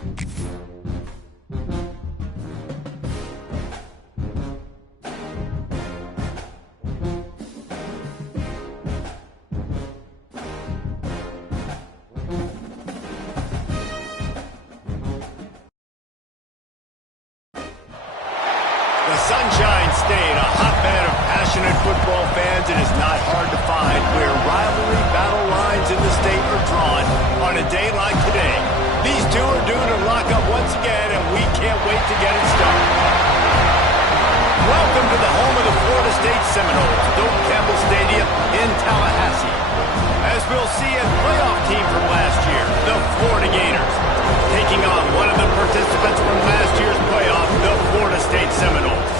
The Sunshine State, a hotbed of passionate football fans, it is not hard to find where rivalry battle lines in the state are drawn on a day like today. These two are due to lock up once again, and we can't wait to get it started. Welcome to the home of the Florida State Seminoles, Doak Campbell Stadium in Tallahassee. As we'll see a playoff team from last year, the Florida Gators, taking on one of the participants from last year's playoff, the Florida State Seminoles.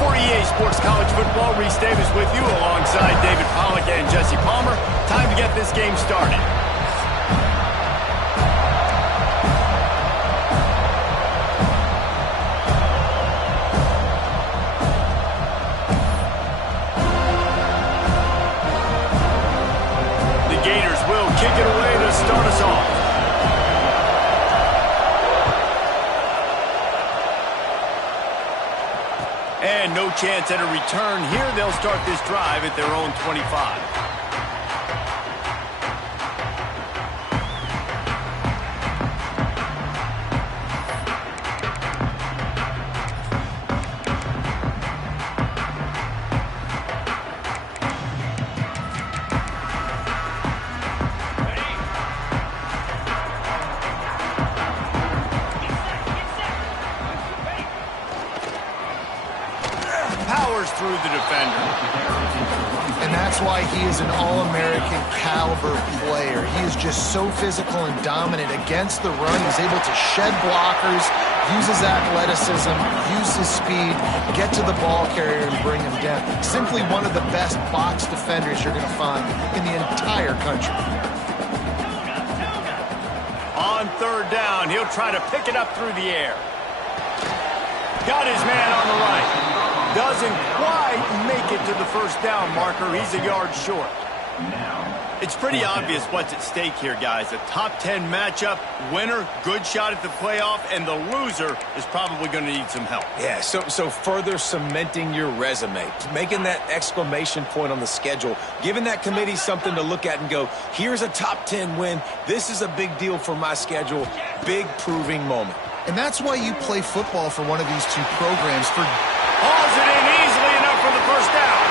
For EA Sports College Football, Reese Davis with you alongside David Pollack and Jesse Palmer. Time to get this game started. The Gators will kick it away to start us off. And no chance at a return here. They'll start this drive at their own 25. Through the defender. And that's why he is an all-American caliber player. He is just so physical and dominant against the run. He's able to shed blockers, use his athleticism, use his speed, get to the ball carrier and bring him down. Simply one of the best box defenders you're going to find in the entire country. On third down, he'll try to pick it up through the air. Got his man on the right. Doesn't quite make it to the first down marker. He's a yard short. It's pretty obvious what's at stake here, guys. A top 10 matchup, winner, good shot at the playoff, and the loser is probably going to need some help. Yeah, so further cementing your resume, making that exclamation point on the schedule, giving that committee something to look at and go, here's a top 10 win. This is a big deal for my schedule. Big proving moment. And that's why you play football for one of these two programs. Hauls it in easily enough for the first down.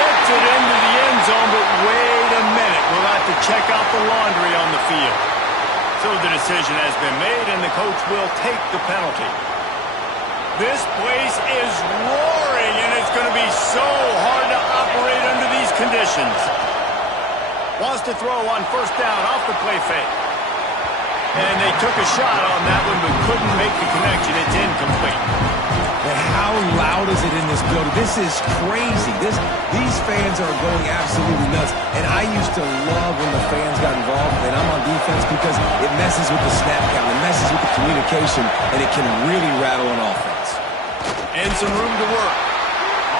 Gets it into the end zone, but wait a minute. We'll have to check out the laundry on the field. So the decision has been made, and the coach will take the penalty. This place is roaring, and it's going to be so hard to operate under these conditions. Wants to throw on first down off the play fake. And they took a shot on that one, but couldn't make the connection. It's incomplete. And how loud is it in this building? This is crazy. These fans are going absolutely nuts. And I used to love when the fans got involved, and I'm on defense, because it messes with the snap count, it messes with the communication, and it can really rattle an offense. And some room to work.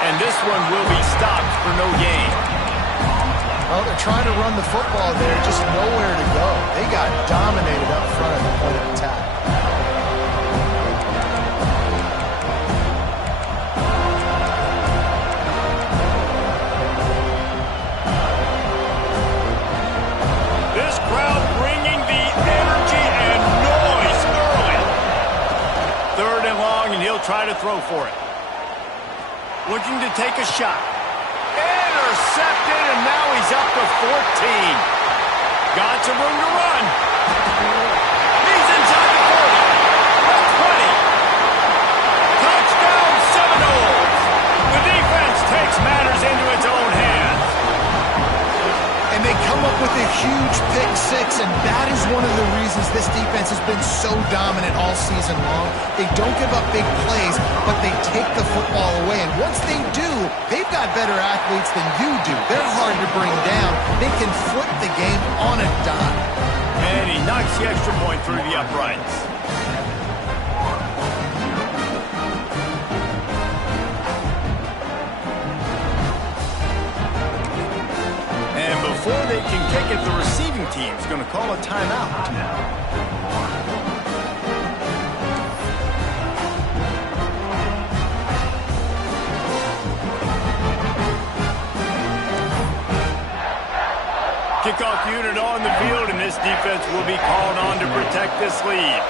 And this one will be stopped for no gain. Well, they're trying to run the football there, just nowhere to go. They got dominated up front at the point of attack. This crowd bringing the energy and noise early. Third and long, and he'll try to throw for it. Looking to take a shot. Intercepted, and now he's up to 14. Got some room to run. He's inside the 40. The 20. Touchdown Seminoles. The defense takes matters into its own hands. And they come up with a huge pick six, and that is one of the reasons this defense has been so dominant all season long. They don't give up big plays, but they take the football away. And once they do, they've got better athletes than you do. They're hard to bring down. They can flip the game on a dime. And he knocks the extra point through the uprights. And before they can kick it, the receiving team's going to call a timeout. unit on the field, and this defense will be called on to protect this lead.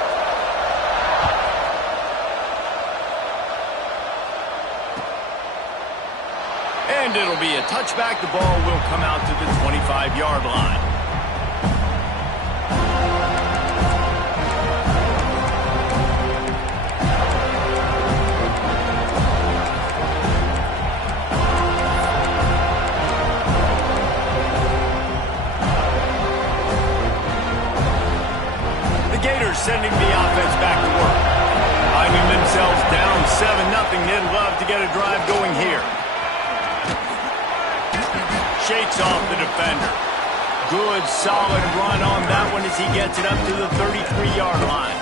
And it'll be a touchback. The ball will come out to the 25-yard line. Sending the offense back to work. Finding themselves down 7-0. They'd love to get a drive going here. Shakes off the defender. Good, solid run on that one as he gets it up to the 33-yard line.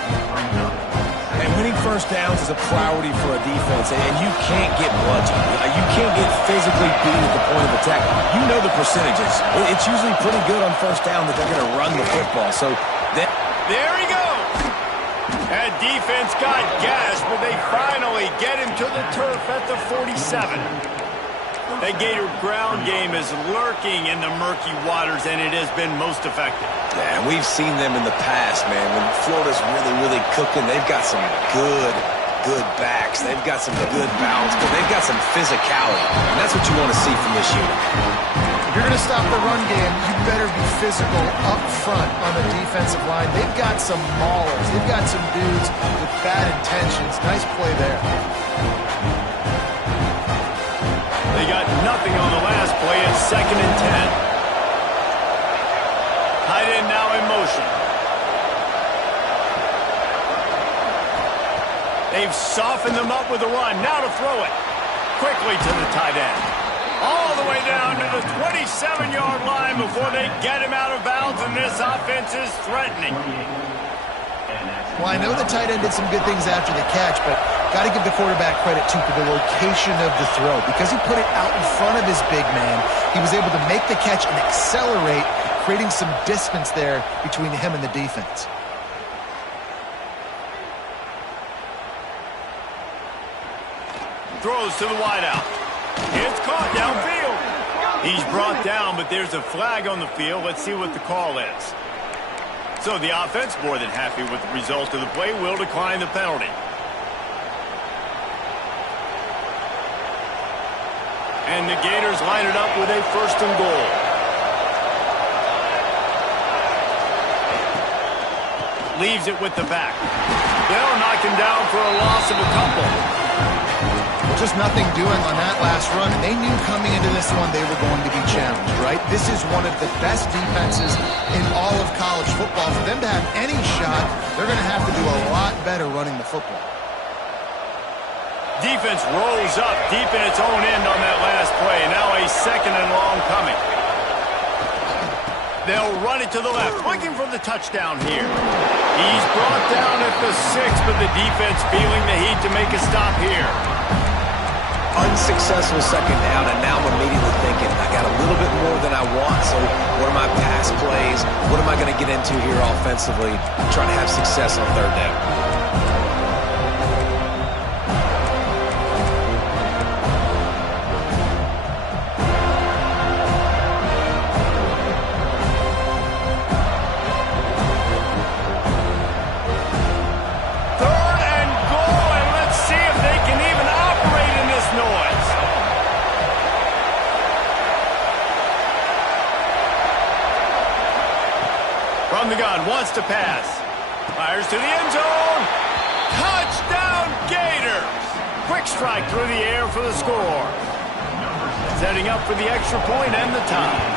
And winning first downs is a priority for a defense, and you can't get bludgeoned. You can't get physically beat at the point of attack. You know the percentages. It's usually pretty good on first down that they're going to run the football. So there he goes. That defense got gashed, but they finally get him to the turf at the 47. That Gator ground game is lurking in the murky waters, and it has been most effective. Yeah, and we've seen them in the past, man. When Florida's really, really cooking, they've got some good backs. They've got some good balance, but they've got some physicality, and that's what you want to see from this unit. If you're going to stop the run game, you better be physical up front on the defensive line. They've got some maulers. They've got some dudes with bad intentions. Nice play there. They got nothing on the last play. It's 2nd and 10. Tight end now in motion. They've softened them up with a run. Now to throw it. Quickly to the tight end. All the way down to the 27-yard line before they get him out of bounds, and this offense is threatening. Well, I know the tight end did some good things after the catch, but got to give the quarterback credit, too, for the location of the throw. Because he put it out in front of his big man, he was able to make the catch and accelerate, creating some distance there between him and the defense. Throws to the wideout. It's caught downfield. He's brought down, but there's a flag on the field. Let's see what the call is. So the offense, more than happy with the result of the play, will decline the penalty. And the Gators line it up with a 1st and goal. Leaves it with the back. They'll knock him down for a loss of a couple. Just nothing doing on that last run. They knew coming into this one they were going to be challenged, right? This is one of the best defenses in all of college football. For them to have any shot, they're going to have to do a lot better running the football. Defense rolls up deep in its own end on that last play. Now a 2nd and long coming. They'll run it to the left, looking for the touchdown here. He's brought down at the 6, but the defense feeling the heat to make a stop here. Unsuccessful 2nd down, and now I'm immediately thinking, I got a little bit more than I want, so what are my pass plays? What am I going to get into here offensively? Trying to have success on 3rd down. From the gun, wants to pass. Fires to the end zone. Touchdown, Gators! Quick strike through the air for the score. Setting up for the extra point and the tie.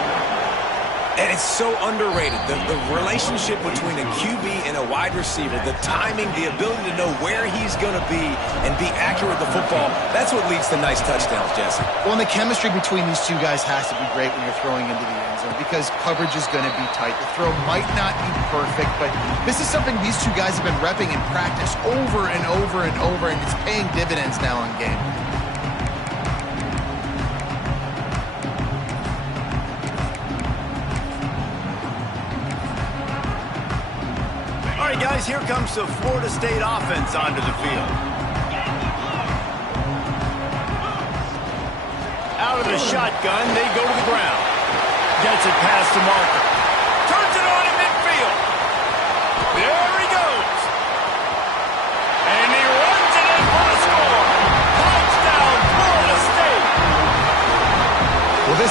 And it's so underrated. The relationship between a QB and a wide receiver, the timing, the ability to know where he's going to be and be accurate with the football, that's what leads to nice touchdowns, Jesse. Well, and the chemistry between these two guys has to be great when you're throwing into the end zone because coverage is going to be tight. The throw might not be perfect, but this is something these two guys have been repping in practice over and over and over, and it's paying dividends now in game. Guys, here comes the Florida State offense onto the field. Out of the shotgun, they go to the ground. Gets it past the marker.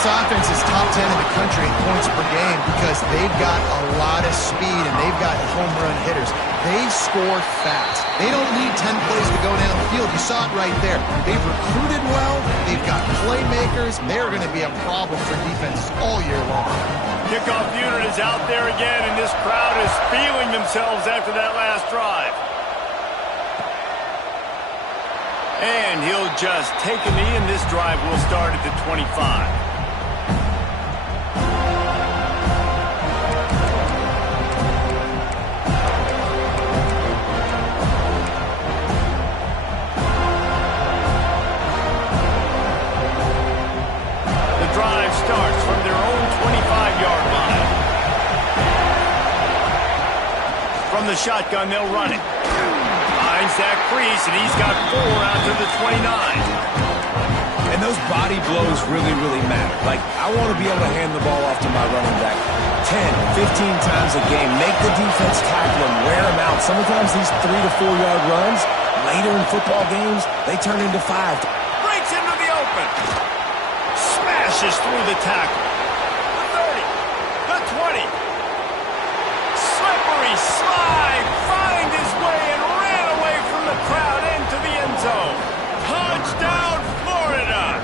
this offense is top 10 in the country in points per game because they've got a lot of speed and they've got home run hitters. They score fast. They don't need 10 plays to go downfield. You saw it right there. They've recruited well. They've got playmakers. They're going to be a problem for defenses all year long. Kickoff unit is out there again, and this crowd is feeling themselves after that last drive. And he'll just take a knee, and this drive will start at the 25. Starts from their own 25-yard line. From the shotgun, they'll run it. Finds that crease, and he's got 4 out to the 29. And those body blows really, really matter. Like, I want to be able to hand the ball off to my running back 10, 15 times a game. Make the defense tackle him, wear him out. Sometimes these 3 to 4 yard runs, later in football games, they turn into 5. Breaks into the open. Smashes through the tackle. The 30. The 20. Slippery slide. Find his way and ran away from the crowd into the end zone. Touchdown, Florida.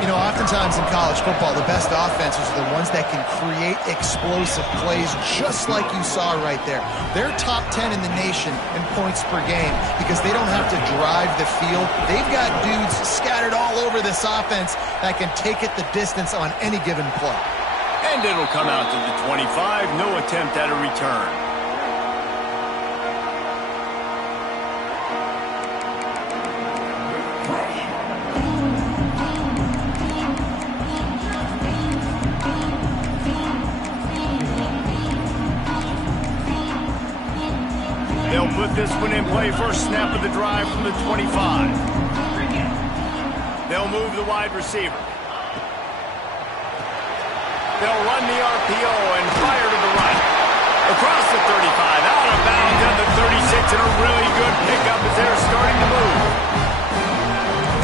You know, oftentimes in college football, the best offenses are the ones that can create explosive plays just like you saw right there. They're top 10 in the nation in points per game because they don't have to drive the field. They've got dudes scattered all over this offense that can take it the distance on any given play. And it'll come out to the 25. No attempt at a return. They'll put this one in play. First snap of the drive from the 25. They'll move the wide receiver. They'll run the RPO and fire to the right. Across the 35, out of bounds at the 36, and a really good pickup as they're starting to move.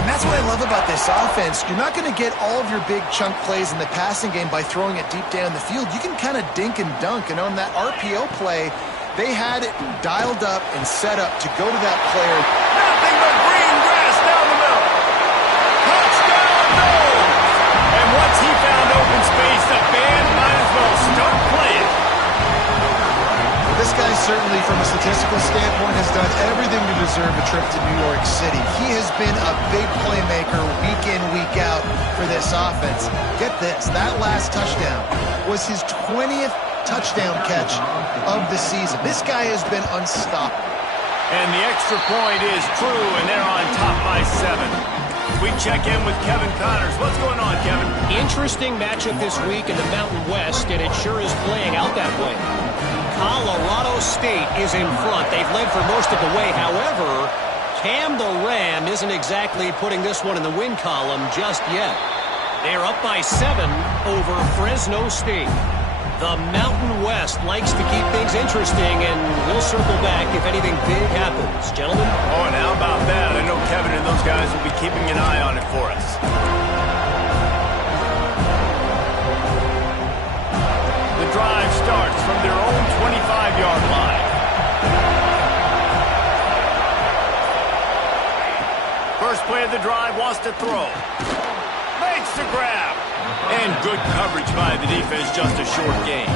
And that's what I love about this offense. You're not going to get all of your big chunk plays in the passing game by throwing it deep down the field. You can kind of dink and dunk, and on that RPO play, they had it dialed up and set up to go to that player. Nothing but green grass down the middle. Touchdown, no! And once he found open space, the band might as well start playing. This guy certainly, from a statistical standpoint, has done everything to deserve a trip to New York City. He has been a big playmaker week in, week out for this offense. Get this, that last touchdown was his 20th touchdown catch of the season. This guy has been unstoppable. And the extra point is true, and they're on top by 7. We check in with Kevin Connors. What's going on, Kevin? Interesting matchup this week in the Mountain West, and it sure is playing out that way. Colorado State is in front. They've led for most of the way. However, Cam the Ram isn't exactly putting this one in the win column just yet. They're up by 7 over Fresno State. The Mountain West likes to keep things interesting, and we'll circle back if anything big happens. Gentlemen? Oh, and how about that? I know Kevin and those guys will be keeping an eye on it for us. The drive starts from their own 25-yard line. First play of the drive, wants to throw. Makes the grab. And good coverage by the defense, just a short game.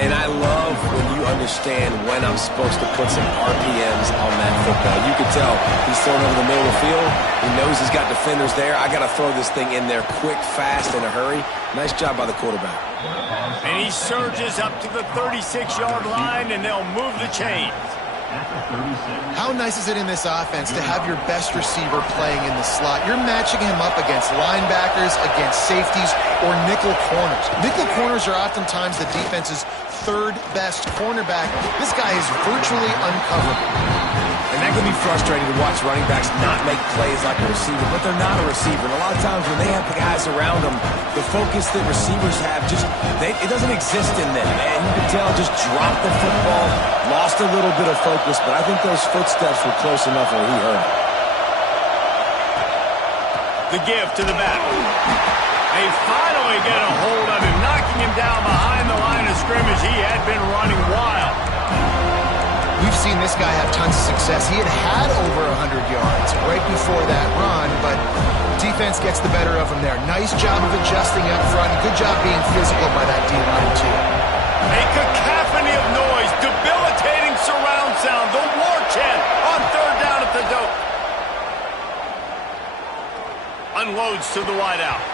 And I love when you understand when I'm supposed to put some RPMs on that football. You can tell he's throwing over the middle of the field. He knows he's got defenders there. I got to throw this thing in there quick, fast, in a hurry. Nice job by the quarterback. And he surges up to the 36-yard line, and they'll move the chains. How nice is it in this offense to have your best receiver playing in the slot? You're matching him up against linebackers, against safeties, or nickel corners. Nickel corners are oftentimes the defense's third best cornerback. This guy is virtually uncoverable. And that can be frustrating to watch running backs not make plays like a receiver, but they're not a receiver. And a lot of times when they have guys around them, the focus that receivers have it doesn't exist in them. And you can tell just dropped the football, lost a little bit of focus, but I think those footsteps were close enough where he heard it. The give to the back. They finally get a hold of him, knocking him down behind the line of scrimmage. He had been running wild. We've seen this guy have tons of success. He had over 100 yards right before that run, but defense gets the better of him there. Nice job of adjusting up front. Good job being physical by that D-line, too. A cacophony of noise, debilitating surround sound, the war chant on third down at the dope. Unloads to the wideout.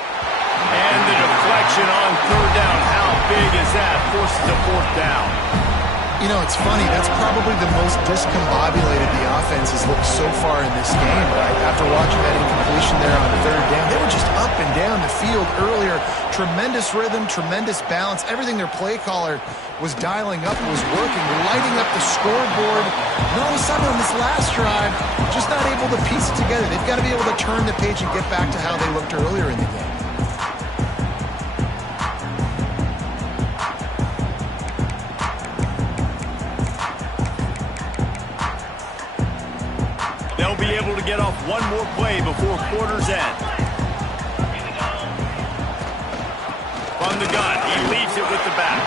And the deflection on third down. How big is that? Forces a fourth down. You know, it's funny. That's probably the most discombobulated the offense has looked so far in this game, right? After watching that incompletion there on third down, they were just up and down the field earlier. Tremendous rhythm, tremendous balance. Everything their play caller was dialing up was working, lighting up the scoreboard. And all of a sudden on this last drive, just not able to piece it together. They've got to be able to turn the page and get back to how they looked earlier in the game. They'll be able to get off one more play before quarter's end. From the gun, he leaves it with the back.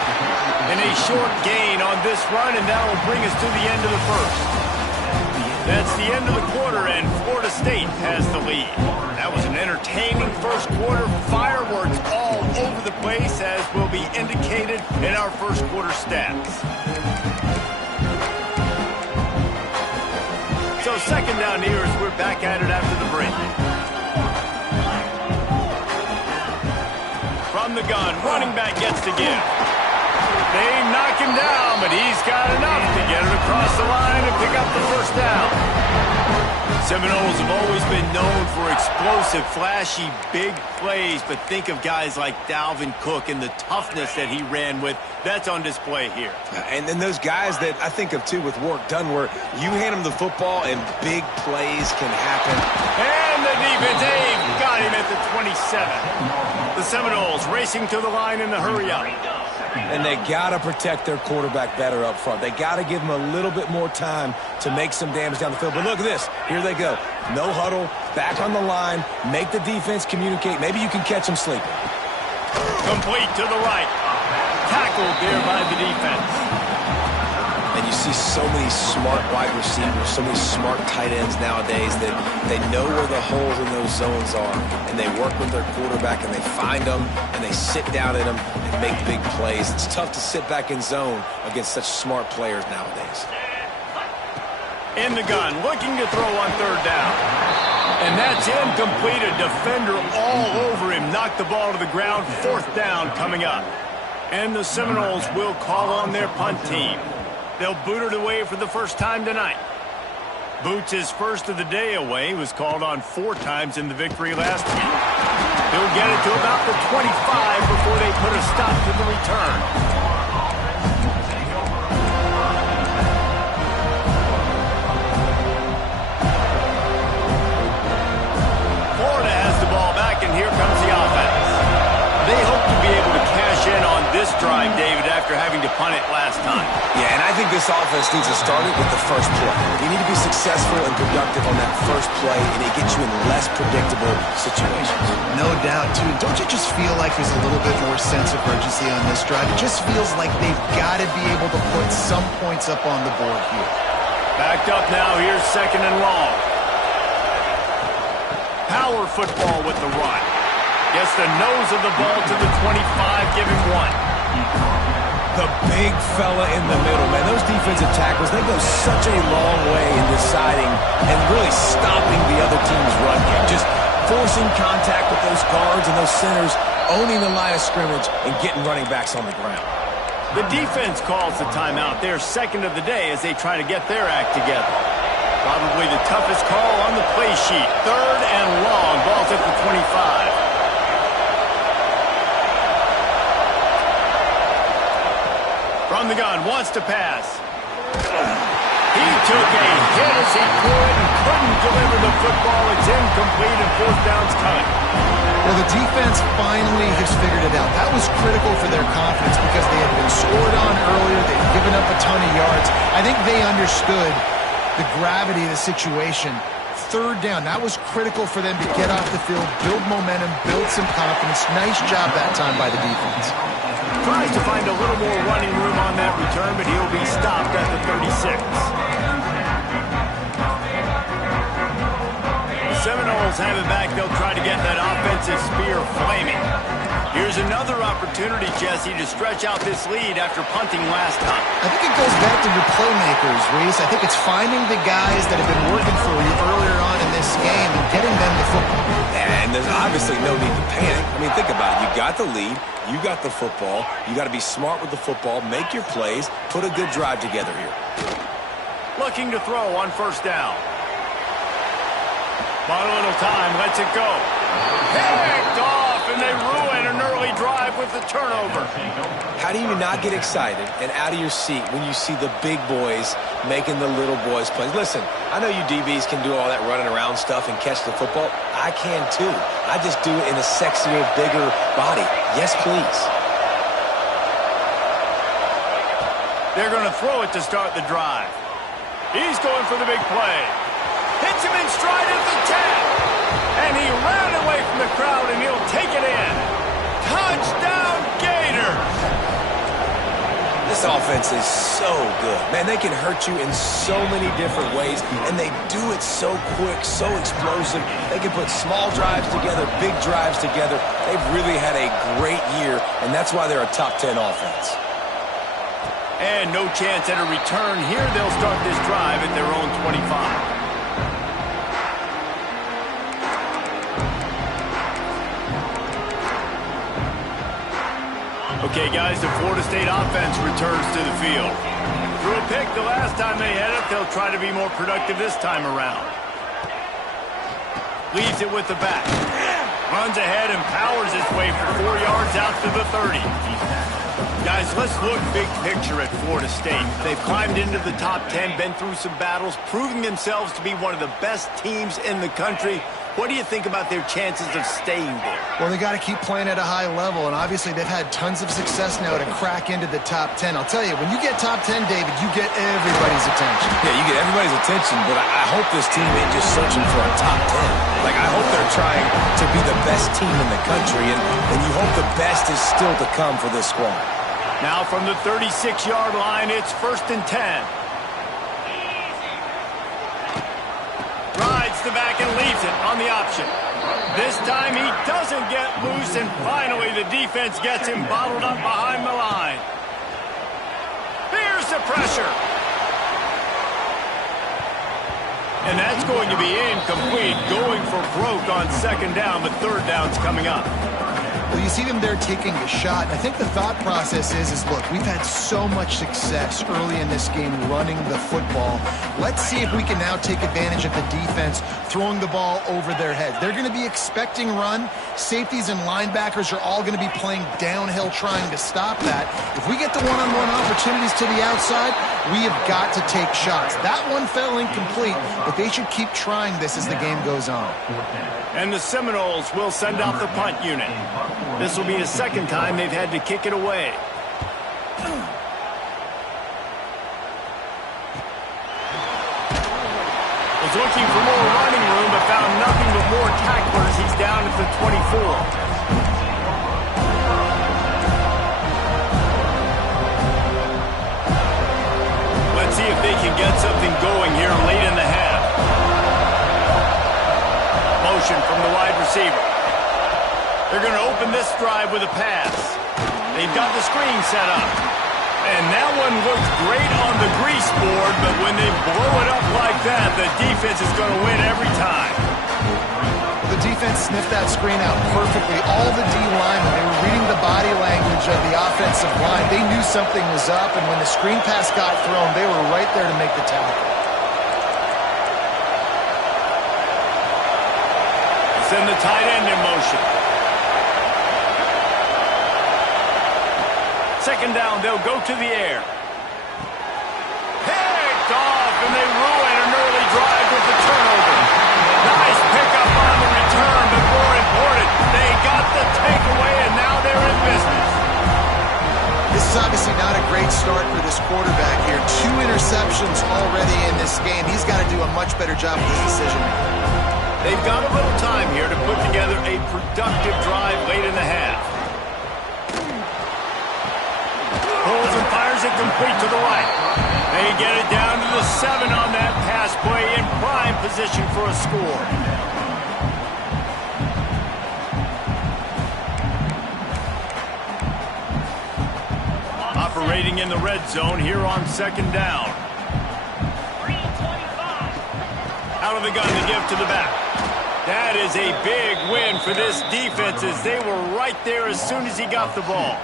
And a short gain on this run, and that will bring us to the end of the first. That's the end of the quarter, and Florida State has the lead. That was an entertaining first quarter. Fireworks all over the place, as will be indicated in our first quarter stats. So second down here as we're back at it after the break. From the gun, running back gets to give. They knock him down, but he's got enough to get it across the line and pick up the first down. Seminoles have always been known for explosive, flashy, big plays, but think of guys like Dalvin Cook and the toughness that he ran with. That's on display here. And then those guys that I think of, too, with work done, where you hand them the football and big plays can happen. And the defense, Dave got him at the 27. The Seminoles racing to the line in the hurry-up. And they got to protect their quarterback better up front. They got to give him a little bit more time to make some damage down the field. But look at this. Here they go. No huddle, back on the line, make the defense communicate. Maybe you can catch them sleeping. Complete to the right. Tackled there by the defense. And you see so many smart wide receivers, so many smart tight ends nowadays that they know where the holes in those zones are, and they work with their quarterback, and they find them, and they sit down in them and make big plays. It's tough to sit back in zone against such smart players nowadays. In the gun, looking to throw on third down. And that's incomplete. A defender all over him. Knocked the ball to the ground. Fourth down coming up. And the Seminoles will call on their punt team. They'll boot it away for the first time tonight. Boots his first of the day away. Was called on 4 times in the victory last week. He'll get it to about the 25 before they put a stop to the return. Florida has the ball back, and here comes the offense. They hope to be able to cash in on this drive, David, after having to punt it last time. Yeah, and I think this offense needs to start it with the first play. You need to be successful and productive on that first play, and it gets you in less predictable situations. No doubt, too. Don't you just feel like there's a little bit more sense of urgency on this drive? It just feels like they've got to be able to put some points up on the board here. Backed up now. Here's second and long. Power football with the run. Gets the nose of the ball to the 25, give him 1. The big fella in the middle, man. Those defensive tackles, they go such a long way in deciding and really stopping the other team's run game. Just forcing contact with those guards and those centers, owning the line of scrimmage, and getting running backs on the ground. The defense calls the timeout. Their second of the day as they try to get their act together. Probably the toughest call on the play sheet. Third and long. Ball's at the 25. From the gun, wants to pass. He took a hit as he could and couldn't deliver the football. It's incomplete and fourth down's coming. Well, the defense finally has figured it out. That was critical for their confidence because they had been scored on earlier. They had given up a ton of yards. I think they understood the gravity of the situation third down. That was critical for them to get off the field, build momentum, build some confidence. Nice job that time by the defense. Tries to find a little more running room on that return, but he'll be stopped at the 36. The Seminoles have it back. They'll try to get that offensive spear flaming. Here's another opportunity, Jesse, to stretch out this lead after punting last time. I think it goes back to your playmakers, Reese. I think it's finding the guys that have been working for you earlier on in this game and getting them the football. And there's obviously no need to panic. I mean, think about it. You got the lead. You got the football. You got to be smart with the football. Make your plays. Put a good drive together here. Looking to throw on first down. Bought a little time. Lets it go. Picked off, and they ruin an early drive with the turnover. How do you not get excited and out of your seat when you see the big boys making the little boys plays? Listen, I know you DBs can do all that running around stuff and catch the football. I can too. I just do it in a sexier, bigger body. Yes, please. They're going to throw it to start the drive. He's going for the big play. Hits him in stride at the 10. And he ran away from the crowd, and he'll take it in. Touchdown, Gators! This offense is so good. Man, they can hurt you in so many different ways, and they do it so quick, so explosive. They can put small drives together, big drives together. They've really had a great year, and that's why they're a top 10 offense. And no chance at a return here. They'll start this drive at their own 25. Okay, guys, the Florida State offense returns to the field. Threw a pick the last time they had it. They'll try to be more productive this time around. Leaves it with the back. Runs ahead and powers his way for 4 yards out to the 30. Guys, let's look big picture at Florida State. They've climbed into the top 10, been through some battles, proving themselves to be one of the best teams in the country. What do you think about their chances of staying there? Well, they got to keep playing at a high level, and obviously they've had tons of success now to crack into the top 10. I'll tell you, when you get top 10, David, you get everybody's attention. Yeah, you get everybody's attention, but I hope this team ain't just searching for a top 10. Like, I hope they're trying to be the best team in the country, and you hope the best is still to come for this squad. Now from the 36-yard line, it's 1st and 10. Rides the back and leaves it on the option. This time he doesn't get loose, and finally the defense gets him bottled up behind the line. Here's the pressure. And that's going to be incomplete, going for broke on 2nd down, but 3rd down's coming up. Well, you see them there taking a shot. I think the thought process is look, we've had so much success early in this game running the football. Let's see if we can now take advantage of the defense throwing the ball over their heads. They're going to be expecting run. Safeties and linebackers are all going to be playing downhill trying to stop that. If we get the one-on-one opportunities to the outside, we have got to take shots. That one fell incomplete, but they should keep trying this as the game goes on. And the Seminoles will send out the punt unit. This will be the 2nd time they've had to kick it away. Was looking for more running room, but found nothing but more tacklers. He's down at the 24. Let's see if they can get something going here late in the half. Motion from the wide receiver. They're going to open this drive with a pass. They've got the screen set up. And that one looks great on the grease board, but when they blow it up like that, the defense is going to win every time. The defense sniffed that screen out perfectly. All the D linemen, they were reading the body language of the offensive line. They knew something was up, and when the screen pass got thrown, they were right there to make the tackle. Send the tight end in motion. 2nd down, they'll go to the air. Picked off, and they ruin an early drive with the turnover. Nice pickup on the return, but more important, they got the takeaway, and now they're in business. This is is obviously not a great start for this quarterback here. 2 interceptions already in this game. He's got to do a much better job with his decision. They've got a little time here to put together a productive drive late in the half. Pulls and fires it complete to the right. They get it down to the 7 on that pass play in prime position for a score. Operating in the red zone here on 2nd down. Out of the gun to give to the back. That is a big win for this defense as they were right there as soon as he got the ball.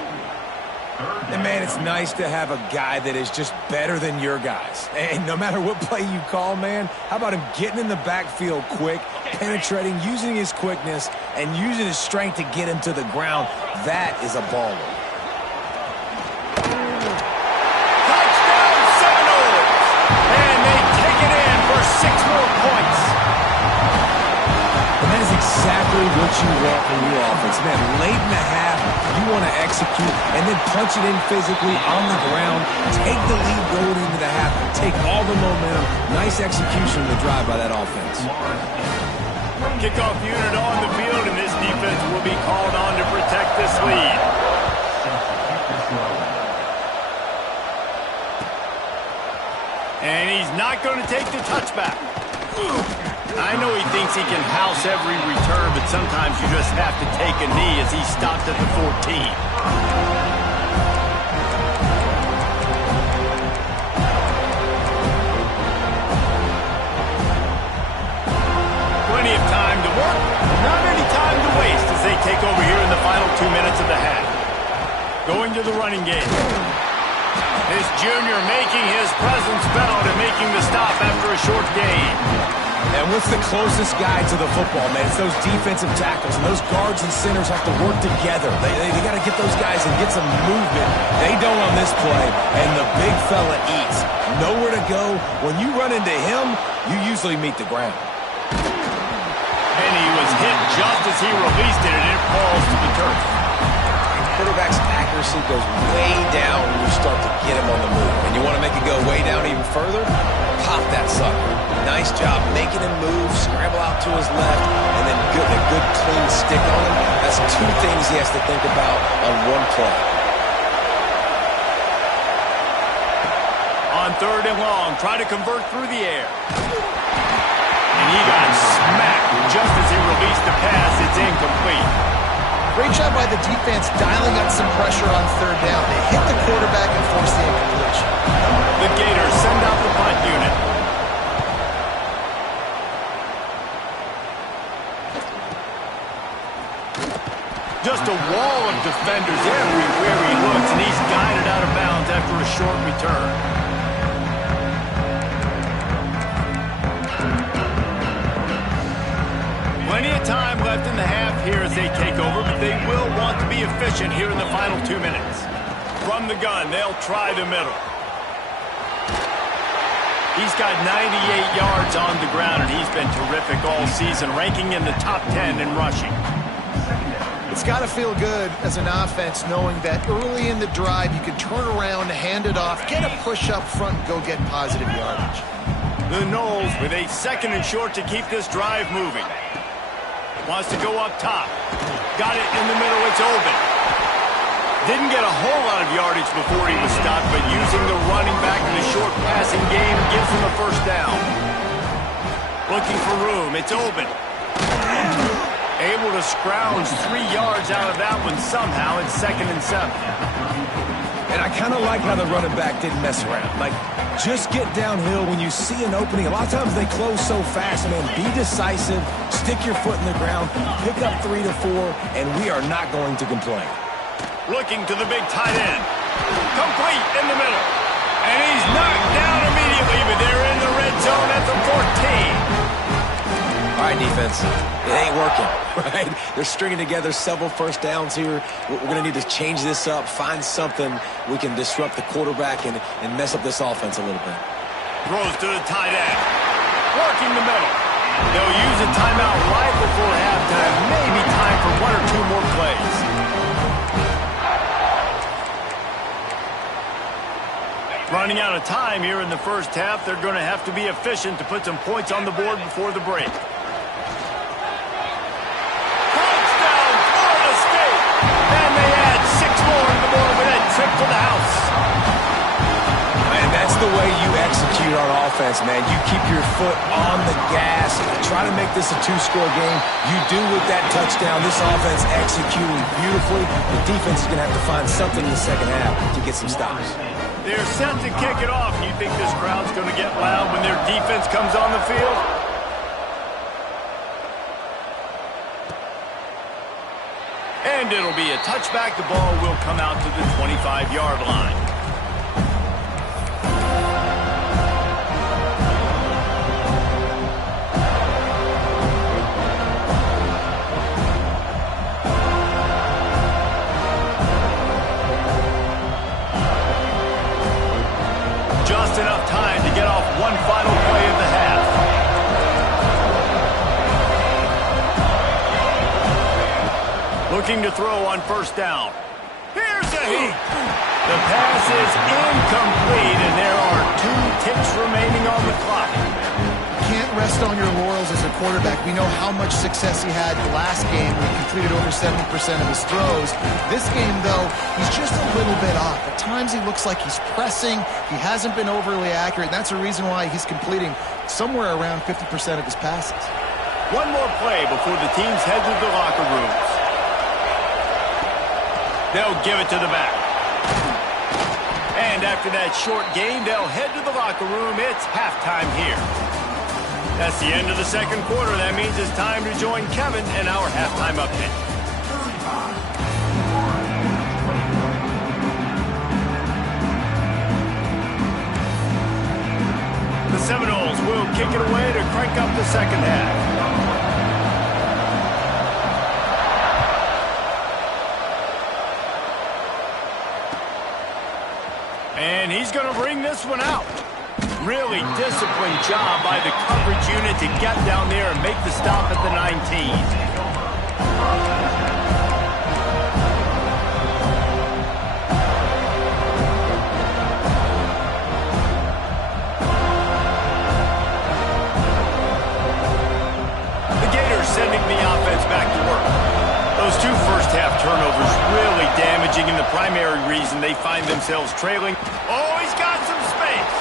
And, man, it's nice to have a guy that is just better than your guys. And no matter what play you call, man, how about him getting in the backfield quick, penetrating, using his quickness, and using his strength to get him to the ground. That is a baller. Touchdown Seminoles! And they take it in for 6 more points. And that is exactly what you want from your offense. Man, late in the half, you want to execute and then punch it in physically on the ground, take the lead going into the half, take all the momentum. Nice execution of the drive by that offense. Kickoff unit on the field, and this defense will be called on to protect this lead. And he's not going to take the touchback. I know he thinks he can house every return, but sometimes you just have to take a knee as he stopped at the 14. Plenty of time to work, not any time to waste as they take over here in the final 2 minutes of the half. Going to the running game. This junior making his presence felt and making the stop after a short gain. And what's the closest guy to the football, man? It's those defensive tackles, and those guards and centers have to work together. They got to get those guys and get some movement. They don't on this play, and the big fella eats. Nowhere to go. When you run into him, you usually meet the ground. And he was hit just as he released it, and it falls to the turf. Quarterback's accuracy goes way down when you start to get him on the move. And you want to make it go way down even further? Pop that sucker. Nice job making him move, scramble out to his left, and then a good clean stick on him. That's 2 things he has to think about on one play. On 3rd and long, try to convert through the air. And he got smacked just as he released the pass. It's incomplete. Great job by the defense dialing up some pressure on 3rd down. They hit the quarterback and forced the incompletion. The Gators send out the punt unit. Just a wall of defenders everywhere he looks, and he's guided out of bounds after a short return. Plenty of time left in the half here as they take over, but they will want to be efficient here in the final 2 minutes. From the gun, they'll try the middle. He's got 98 yards on the ground, and he's been terrific all season, ranking in the top 10 in rushing. It's got to feel good as an offense knowing that early in the drive you can turn around, hand it off, get a push up front, and go get positive yardage. The Noles with a 2nd and short to keep this drive moving. Wants to go up top. Got it in the middle. It's open. Didn't get a whole lot of yardage before he was stopped, but using the running back in the short passing game gives him a 1st down. Looking for room. It's open. Able to scrounge 3 yards out of that one somehow. It's 2nd and 7. And I kind of like how the running back didn't mess around. Like, just get downhill when you see an opening. A lot of times they close so fast, man. Be decisive, stick your foot in the ground, pick up 3 to 4, and we are not going to complain. Looking to the big tight end. Complete in the middle. And he's knocked down immediately, but they're in the red zone at the 14. All right, defense, it ain't working, right? They're stringing together several 1st downs here. We're going to need to change this up, find something we can disrupt the quarterback and mess up this offense a little bit. Throws to the tight end. Working the middle. They'll use a timeout right before halftime. Maybe time for 1 or 2 more plays. Running out of time here in the first half. They're going to have to be efficient to put some points on the board before the break. Touchdown, Florida State! And they add 6 more to the board with that trip to the house. Man, that's the way you execute on offense, man. You keep your foot on the gas. Try to make this a 2-score game. You do with that touchdown. This offense executing beautifully. The defense is going to have to find something in the second half to get some stops. They're set to kick it off. You think this crowd's going to get loud when their defense comes on the field? And it'll be a touchback. The ball will come out to the 25-yard line. Just enough time to get off one final play of the half. Looking to throw on first down. Here's a heat. The pass is incomplete, and there are 2 ticks remaining on the clock. Can't rest on your laurels as a quarterback. We know how much success he had last game when he completed over 70% of his throws. This game, though, he's just a little bit off. At times he looks like he's pressing. He hasn't been overly accurate, and that's the reason why he's completing somewhere around 50% of his passes. One more play before the teams head to the locker rooms. They'll give it to the back. And after that short gain, they'll head to the locker room. It's halftime here. That's the end of the second quarter. That means it's time to join Kevin in our halftime update. The Seminoles will kick it away to crank up the second half. And he's going to bring this one out. Really disciplined job by the coverage unit to get down there and make the stop at the 19. The Gators sending the offense back to work. Those 2 first-half turnovers really damaging, and the primary reason they find themselves trailing. Oh, he's got some space.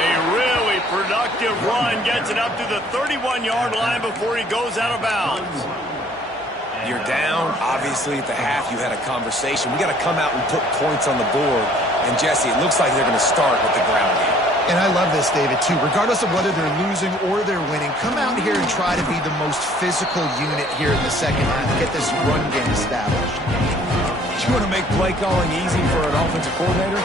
A really productive run gets it up to the 31-yard line before he goes out of bounds. You're down. Obviously, at the half, you had a conversation. We got to come out and put points on the board. And, Jesse, it looks like they're going to start with the ground game. And I love this, David, too. Regardless of whether they're losing or they're winning, come out here and try to be the most physical unit here in the second half. Get this run game established. You want to make play calling easy for an offensive coordinator?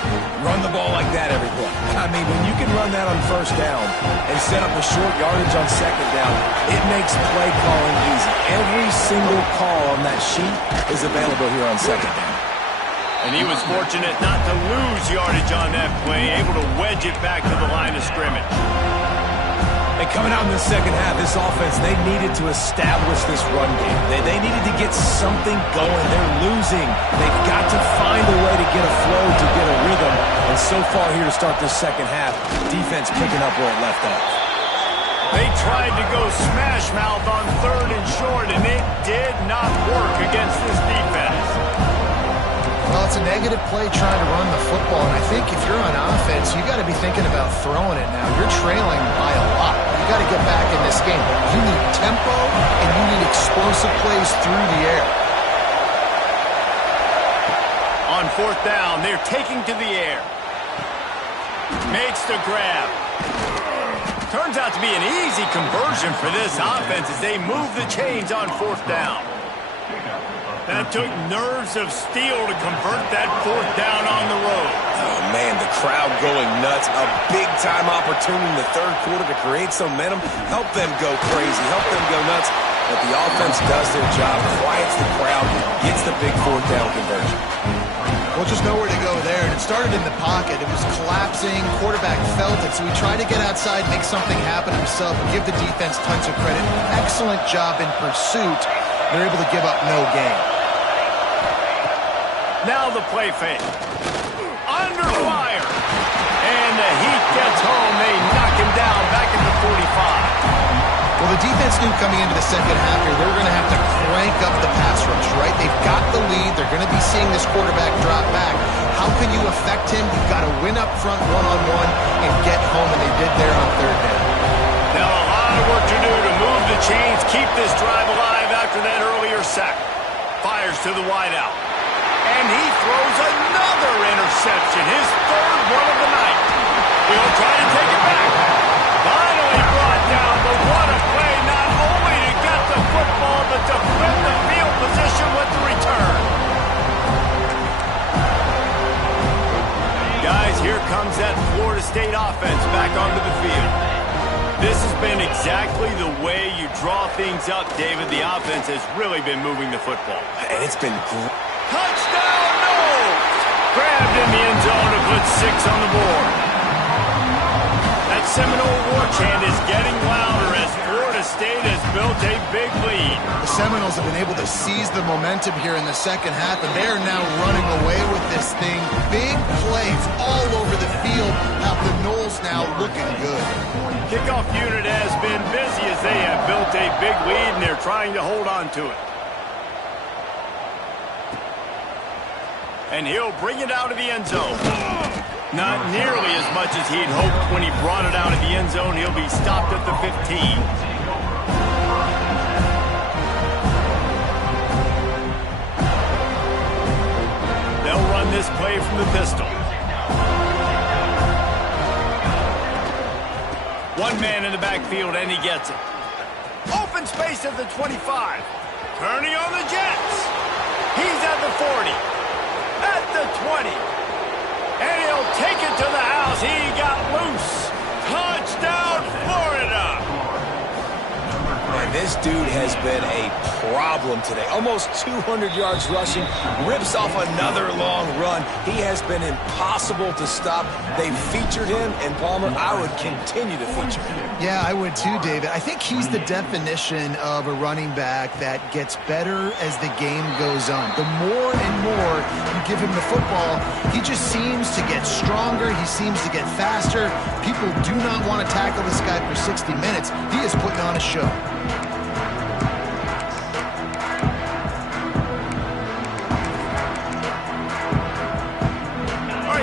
Run the ball like that every play. I mean, when you can run that on first down and set up a short yardage on second down, it makes play calling easy. Every single call on that sheet is available here on second down. And he was fortunate not to lose yardage on that play, able to wedge it back to the line of scrimmage. And coming out in the second half, this offense, they needed to establish this run game. They needed to get something going. They're losing. They've got to find a way to get a flow, to get a rhythm. And so far here to start this second half, defense picking up where it left off. They tried to go smash mouth on 3rd and short, and it did not work against this defense. Well, it's a negative play trying to run the football, and I think if you're on offense, you got to be thinking about throwing it now. You're trailing by a lot. You got to get back in this game. You need tempo, and you need explosive plays through the air. On 4th down, they're taking to the air. Makes the grab. Turns out to be an easy conversion for this offense as they move the chains on 4th down. That took nerves of steel to convert that 4th down on the road. Oh, man, the crowd going nuts. A big-time opportunity in the third quarter to create some momentum. Help them go crazy. Help them go nuts. But the offense does their job, quiets the crowd, gets the big 4th down conversion. Well, just nowhere to go there, and it started in the pocket. It was collapsing. Quarterback felt it, so he tried to get outside, make something happen himself, and give the defense tons of credit. Excellent job in pursuit. They're able to give up no gain. Now the play fake. Under fire. the defense knew coming into the second half here, they were going to have to crank up the pass rush, right? They've got the lead. They're going to be seeing this quarterback drop back. How can you affect him? You've got to win up front one-on-one and get home, and they did there on third down. Now a lot of work to do to move the chains, keep this drive alive after that earlier sack. Fires to the wideout. And he throws another interception, his third one of the night. He'll try to take it back. Finally brought down, but what a play, not only to get the football, but to flip the field position with the return. Guys, here comes that Florida State offense back onto the field. This has been exactly the way you draw things up, David. The offense has really been moving the football. And it's been great. Touchdown, no! Grabbed in the end zone to put 6 on the board. That Seminole war chant is getting louder as Florida State has built a big lead. The Seminoles have been able to seize the momentum here in the second half, and they are now running away with this thing. Big plays all over the field have the Noles now looking good. Kickoff unit has been busy as they have built a big lead, and they're trying to hold on to it. And he'll bring it out of the end zone. Not nearly as much as he'd hoped when he brought it out of the end zone. He'll be stopped at the 15. They'll run this play from the pistol. One man in the backfield, and he gets it. Open space at the 25. Turning on the Jets. He's at the 40. At the 20. And he'll take it to the house. He got loose. Touchdown, Florida. And this dude has been a problem today. Almost 200 yards rushing. Rips off another long run. He has been impossible to stop. They've featured him, and Palmer, I would continue to feature him. Yeah, I would too, David. I think he's the definition of a running back that gets better as the game goes on. The more and more you give him the football, he just seems to get stronger. He seems to get faster. People do not want to tackle this guy for 60 minutes. He is putting on a show.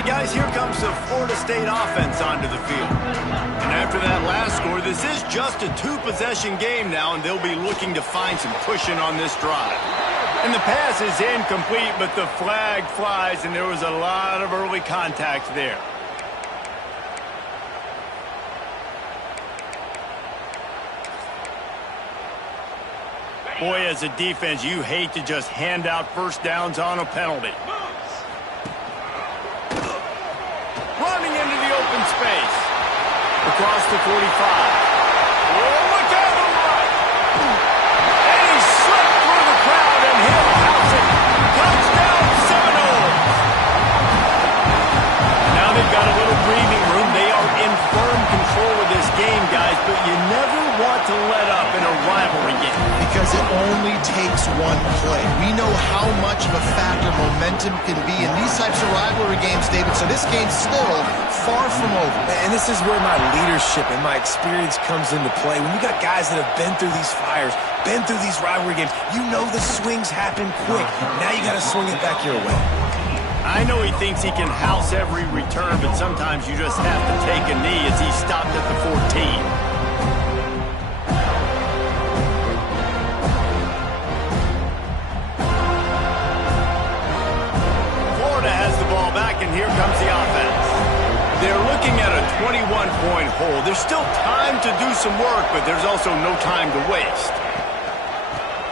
Guys, here comes the Florida State offense onto the field. And after that last score, this is just a 2-possession game now, and they'll be looking to find some cushion on this drive. And the pass is incomplete, but the flag flies, and there was a lot of early contact there. Boy, as a defense, you hate to just hand out first downs on a penalty. Running into the open space. Across the 45. Oh, look out on the right. And he slipped through the crowd, and he'll house it. Touchdown, Seminoles. Now they've got a little breathing room. They are in firm control of this game, guys, but you never want to let up in a rivalry game. Because it only takes one play. We know how much of a factor momentum can be in these types of rivalry games, David, so this game's still far from over. And this is where my leadership and my experience comes into play. When you got guys that have been through these fires, been through these rivalry games, you know the swings happen quick. Now you got to swing it back your way. I know he thinks he can house every return, but sometimes you just have to take a knee as he stopped at the 14. And here comes the offense. They're looking at a 21-point hole. There's still time to do some work, but there's also no time to waste.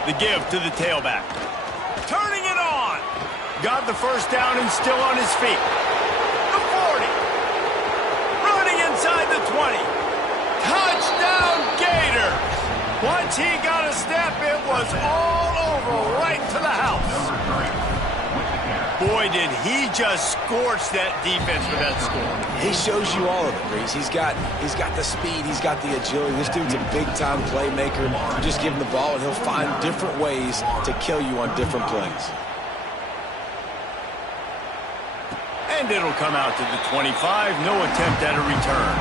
The give to the tailback. Turning it on. Got the first down and still on his feet. The 40. Running inside the 20. Touchdown, Gators. Once he got a step, it was all over right to the house. Boy, did he just scorch that defense with that score. He shows you all of it, Reese. He's got the speed. He's got the agility. This dude's a big-time playmaker. You just give him the ball, and he'll find different ways to kill you on different plays. And it'll come out to the 25. No attempt at a return.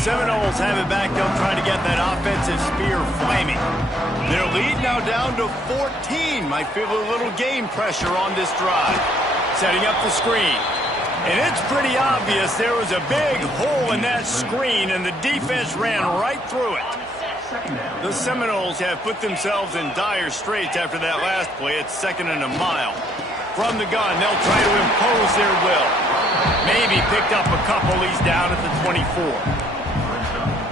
Seminoles have it back. They'll try to get that offensive spear flaming. Their lead now down to 14. Might feel a little game pressure on this drive. Setting up the screen. And it's pretty obvious there was a big hole in that screen, and the defense ran right through it. The Seminoles have put themselves in dire straits after that last play. It's 2nd and a mile. From the gun, they'll try to impose their will. Maybe picked up a couple. He's down at the 24.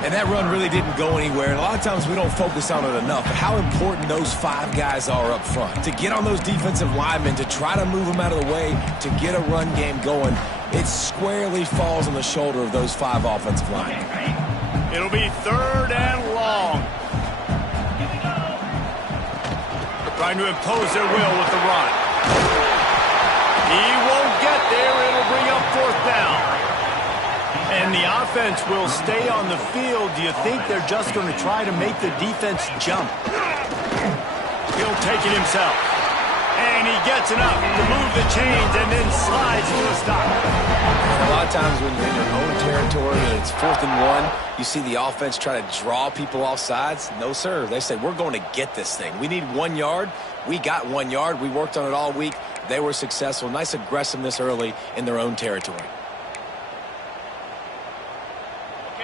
And that run really didn't go anywhere. And a lot of times we don't focus on it enough. But how important those 5 guys are up front. To get on those defensive linemen, to try to move them out of the way, to get a run game going, it squarely falls on the shoulder of those 5 offensive linemen. It'll be 3rd and long. Trying to impose their will with the run. He won't get there. It'll bring up 4th down. And the offense will stay on the field. Do you think they're just going to try to make the defense jump? He'll take it himself. And he gets enough to move the chains and then slides to a stop. A lot of times when you're in your own territory and it's 4th and 1, you see the offense try to draw people off sides. No, sir. They say, we're going to get this thing. We need 1 yard. We got 1 yard. We worked on it all week. They were successful. Nice aggressiveness early in their own territory.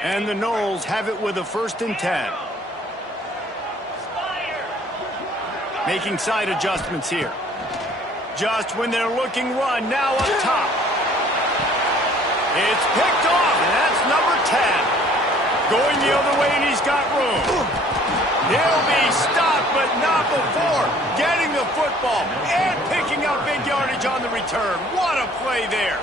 And the Noles have it with a 1st and 10. Making side adjustments here. Just when they're looking run, now up top. It's picked off, and that's number 10. Going the other way, and he's got room. He'll be stopped, but not before getting the football and picking up big yardage on the return. What a play there.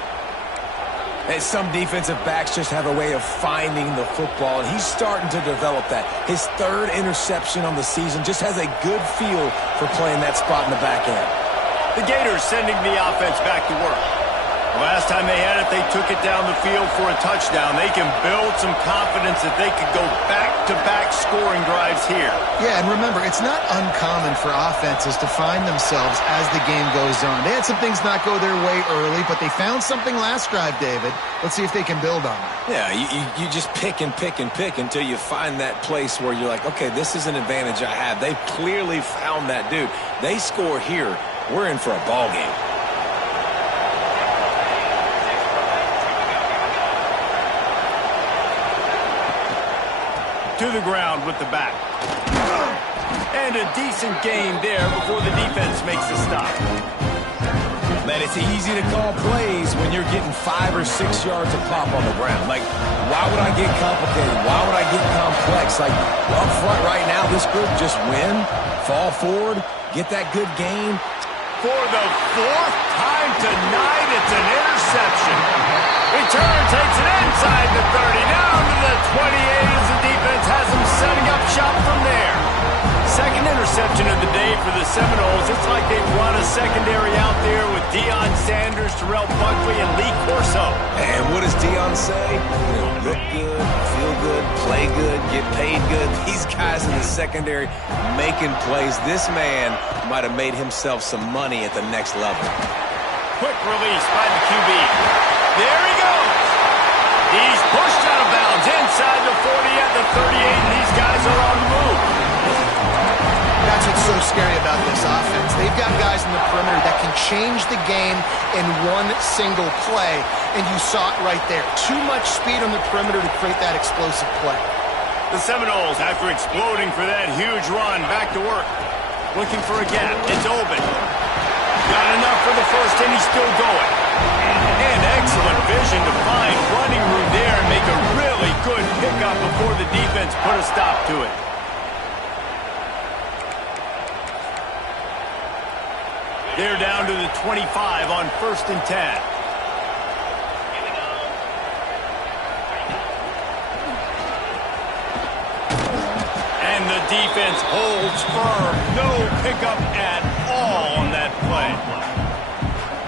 And some defensive backs just have a way of finding the football, and he's starting to develop that. His 3rd interception on the season, just has a good feel for playing that spot in the back end. The Gators sending the offense back to work. The last time they had it, they took it down the field for a touchdown. They can build some confidence that they could go back-to-back scoring drives here. Yeah, and remember, it's not uncommon for offenses to find themselves as the game goes on. They had some things not go their way early, but they found something last drive, David. Let's see if they can build on it. Yeah, you just pick and pick and pick until you find that place where you're like, okay, this is an advantage I have. They've clearly found that dude. They score here, we're in for a ball game. To the ground with the back. And a decent gain there before the defense makes the stop. Man, it's easy to call plays when you're getting 5 or 6 yards of pop on the ground. Like, why would I get complicated? Why would I get complex? Like, up front right now, this group just win, fall forward, get that good gain. For the 4th time tonight, it's an interception. Return takes it inside the 30, down to the 28 as the defense has them setting up shop from there. 2nd interception of the day for the Seminoles. It's like they run a secondary out there with Deion Sanders, Terrell Buckley, and Lee Corso. And what does Deion say? Look good, feel good, play good, get paid good. These guys in the secondary making plays. This man might have made himself some money at the next level. Quick release by the QB. There he goes. He's pushed out of bounds inside the 40 at the 38, and these guys are on the move. That's what's so scary about this offense. They've got guys in the perimeter that can change the game in one single play, and you saw it right there. Too much speed on the perimeter to create that explosive play. The Seminoles, after exploding for that huge run, back to work. Looking for a gap. It's open. Got enough for the 1st, and he's still going. And excellent vision to find running room there and make a really good pickup before the defense put a stop to it. They're down to the 25 on 1st and 10. And the defense holds firm. No pickup at all on that play.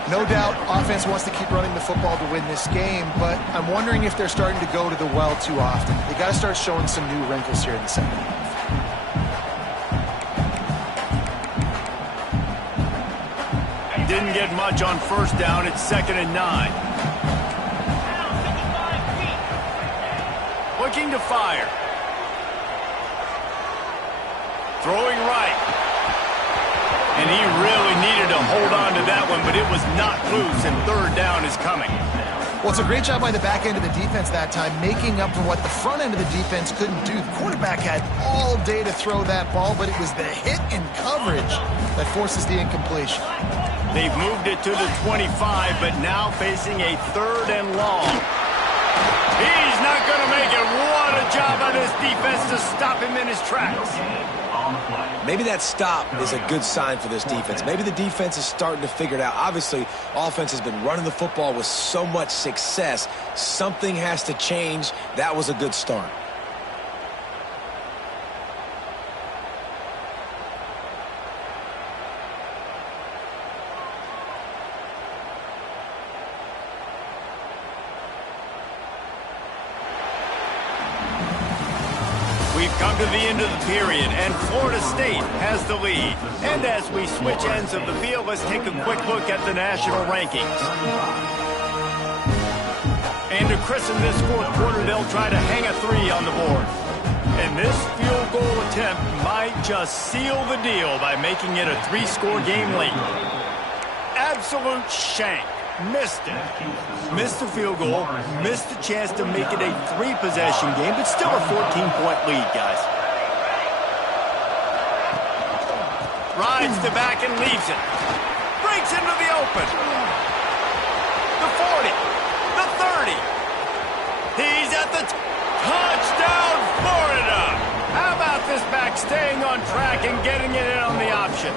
No doubt, offense wants to keep running the football to win this game, but I'm wondering if they're starting to go to the well too often. They got to start showing some new wrinkles here in the second half. Didn't get much on 1st down. It's 2nd and 9. What looking to fire. Throwing right. And he really needed to hold on to that one, but it was not loose, and third down is coming. Well, it's a great job by the back end of the defense that time, making up for what the front end of the defense couldn't do. The quarterback had all day to throw that ball, but it was the hit and coverage that forces the incompletion. They've moved it to the 25, but now facing a third and long. He's not going to make it. What a job by this defense to stop him in his tracks. Maybe that stop is a good sign for this defense. Maybe the defense is starting to figure it out. Obviously, offense has been running the football with so much success. Something has to change. That was a good start. We've come to the end of the period, and Florida State has the lead. And as we switch ends of the field, let's take a quick look at the national rankings. And to christen this fourth quarter, they'll try to hang a three on the board. And this field goal attempt might just seal the deal by making it a three-score game late. Absolute shank. Missed it. Missed the field goal. Missed the chance to make it a three-possession game, but still a 14-point lead, guys. Rides to back and leaves it. Breaks into the open. The 40. The 30. He's at the touchdown, Florida. How about this back staying on track and getting it in on the option?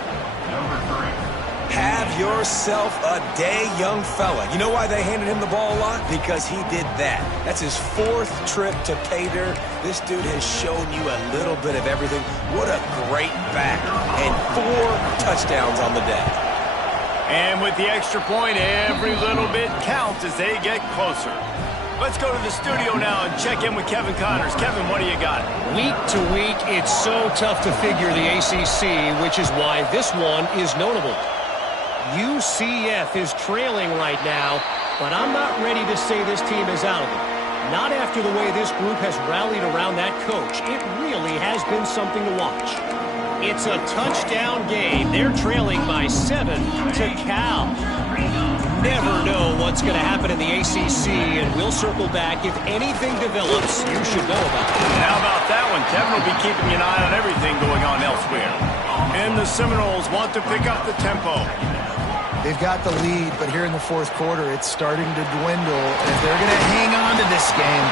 Have yourself a day, young fella. You know why they handed him the ball a lot? Because he did that. That's his fourth trip to pay dirt. This dude has shown you a little bit of everything. What a great back. And 4 touchdowns on the day. And with the extra point, every little bit counts as they get closer. Let's go to the studio now and check in with Kevin Connors. Kevin, what do you got? Week to week, it's so tough to figure the ACC, which is why this one is notable. UCF is trailing right now, but I'm not ready to say this team is out of it. Not after the way this group has rallied around that coach. It really has been something to watch. It's a touchdown game. They're trailing by 7 to Cal. Never know what's going to happen in the ACC, and we'll circle back if anything develops you should know about it. How about that one? Kevin will be keeping an eye on everything going on elsewhere. And the Seminoles want to pick up the tempo. They've got the lead, but here in the fourth quarter, it's starting to dwindle. And if they're going to hang on to this game,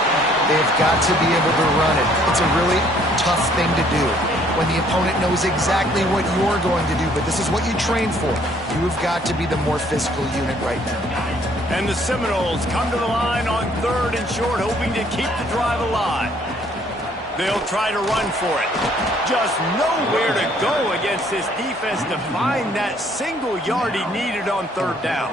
they've got to be able to run it. It's a really tough thing to do when the opponent knows exactly what you're going to do, but this is what you train for. You've got to be the more physical unit right now. And the Seminoles come to the line on third and short, hoping to keep the drive alive. They'll try to run for it. Just nowhere to go against this defense to find that single yard he needed on third down.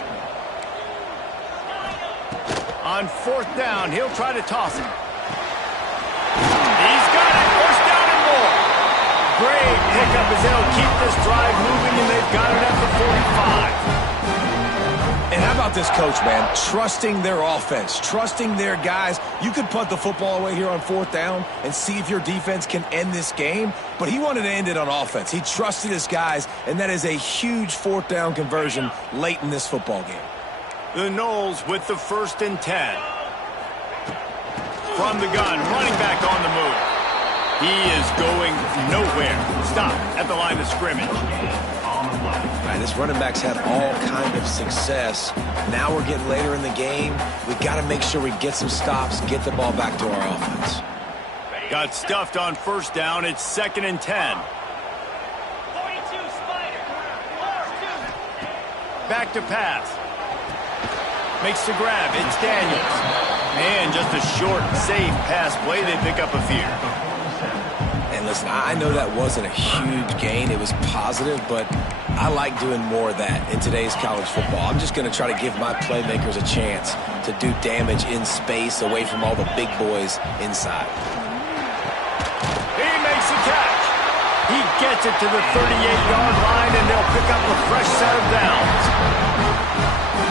On fourth down, he'll try to toss it. He's got it. First down and more. Great pickup as they'll keep this drive moving, and they've got it at the 45. And how about this coach, man? Trusting their offense, trusting their guys. You could punt the football away here on fourth down and see if your defense can end this game, but he wanted to end it on offense. He trusted his guys, and that is a huge fourth down conversion late in this football game. The Noles with the 1st and 10. From the gun, running back on the move. He is going nowhere. Stop at the line of scrimmage. Right, this running back's had all kind of success. Now we're getting later in the game. We've got to make sure we get some stops, get the ball back to our offense. Got stuffed on first down. It's 2nd and 10. Back to pass. Makes the grab. It's Daniels. And just a short, safe pass play. They pick up a few. And listen, I know that wasn't a huge gain. It was positive, but I like doing more of that in today's college football. I'm just going to try to give my playmakers a chance to do damage in space away from all the big boys inside. He makes the catch. He gets it to the 38-yard line, and they'll pick up a fresh set of downs.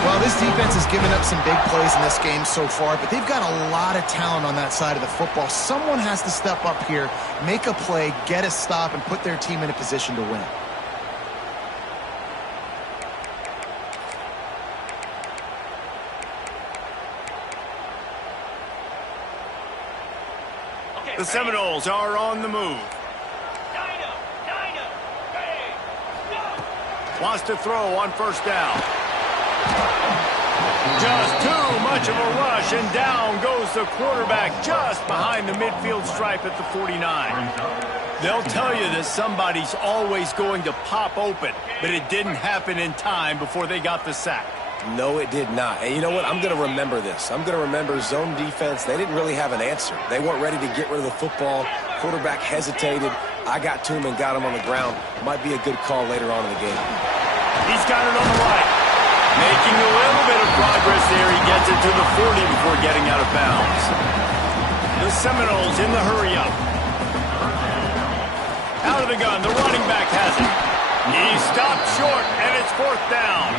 Well, this defense has given up some big plays in this game so far, but they've got a lot of talent on that side of the football. Someone has to step up here, make a play, get a stop, and put their team in a position to win. The Seminoles are on the move. Wants to throw on first down. Just too much of a rush, and down goes the quarterback just behind the midfield stripe at the 49. They'll tell you that somebody's always going to pop open, but it didn't happen in time before they got the sack. No, it did not. And you know what? I'm going to remember this. I'm going to remember zone defense. They didn't really have an answer. They weren't ready to get rid of the football. Quarterback hesitated. I got to him and got him on the ground. Might be a good call later on in the game. He's got it on the right. Making a little bit of progress there. He gets it to the 40 before getting out of bounds. The Seminoles in the hurry-up. Out of the gun. The running back has it. He stopped short, and it's fourth down.